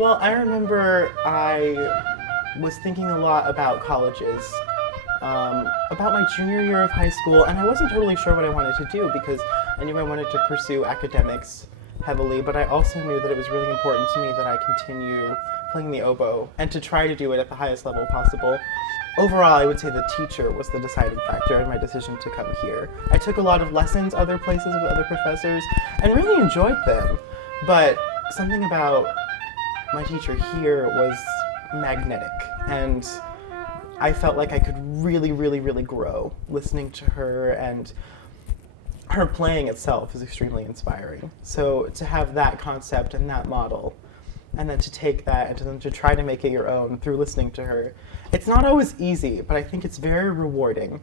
Well, I remember I was thinking a lot about colleges, about my junior year of high school, and I wasn't totally sure what I wanted to do because I knew I wanted to pursue academics heavily, but I also knew that it was really important to me that I continue playing the oboe and to try to do it at the highest level possible. Overall, I would say the teacher was the deciding factor in my decision to come here. I took a lot of lessons other places with other professors and really enjoyed them, but something about my teacher here was magnetic, and I felt like I could really grow listening to her, and her playing itself is extremely inspiring. So to have that concept and that model, and then to take that and then to try to make it your own through listening to her, it's not always easy, but I think it's very rewarding.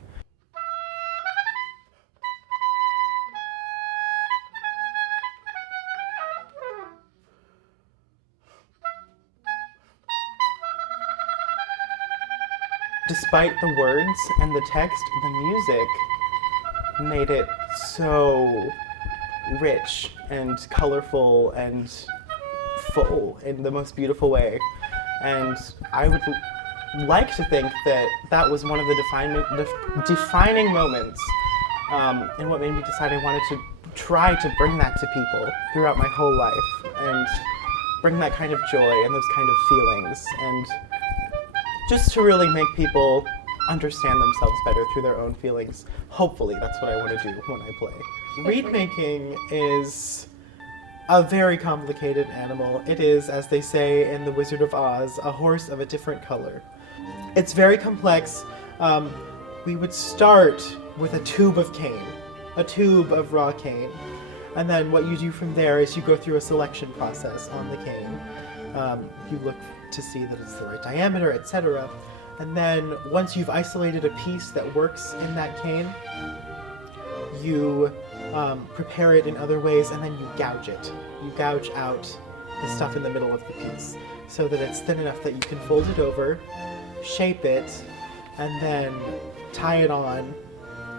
Despite the words and the text, the music made it so rich and colorful and full in the most beautiful way. And I would like to think that that was one of the defining moments in what made me decide I wanted to try to bring that to people throughout my whole life and bring that kind of joy and those kind of feelings, and just to really make people understand themselves better through their own feelings. Hopefully, that's what I want to do when I play. Reed making is a very complicated animal. It is, as they say in The Wizard of Oz, a horse of a different color. It's very complex. We would start with a tube of cane, a tube of raw cane, and then what you do from there is you go through a selection process on the cane. You look to see that it's the right diameter, etc. And then once you've isolated a piece that works in that cane, you prepare it in other ways, and then you gouge it. You gouge out the stuff in the middle of the piece so that it's thin enough that you can fold it over, shape it, and then tie it on,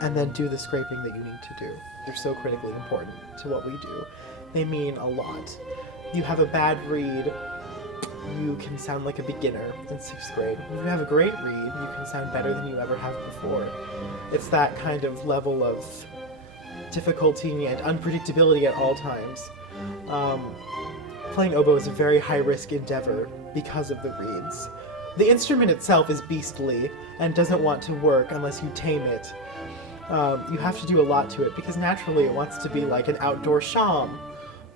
and then do the scraping that you need to do. They're so critically important to what we do. They mean a lot. You have a bad reed, you can sound like a beginner in 6th grade. If you have a great reed, you can sound better than you ever have before. It's that kind of level of difficulty and unpredictability at all times. Playing oboe is a very high-risk endeavor because of the reeds. The instrument itself is beastly and doesn't want to work unless you tame it. You have to do a lot to it because naturally it wants to be like an outdoor sham.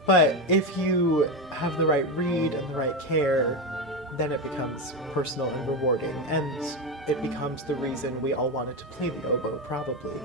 But if you have the right reed and the right care, then it becomes personal and rewarding, and it becomes the reason we all wanted to play the oboe, probably.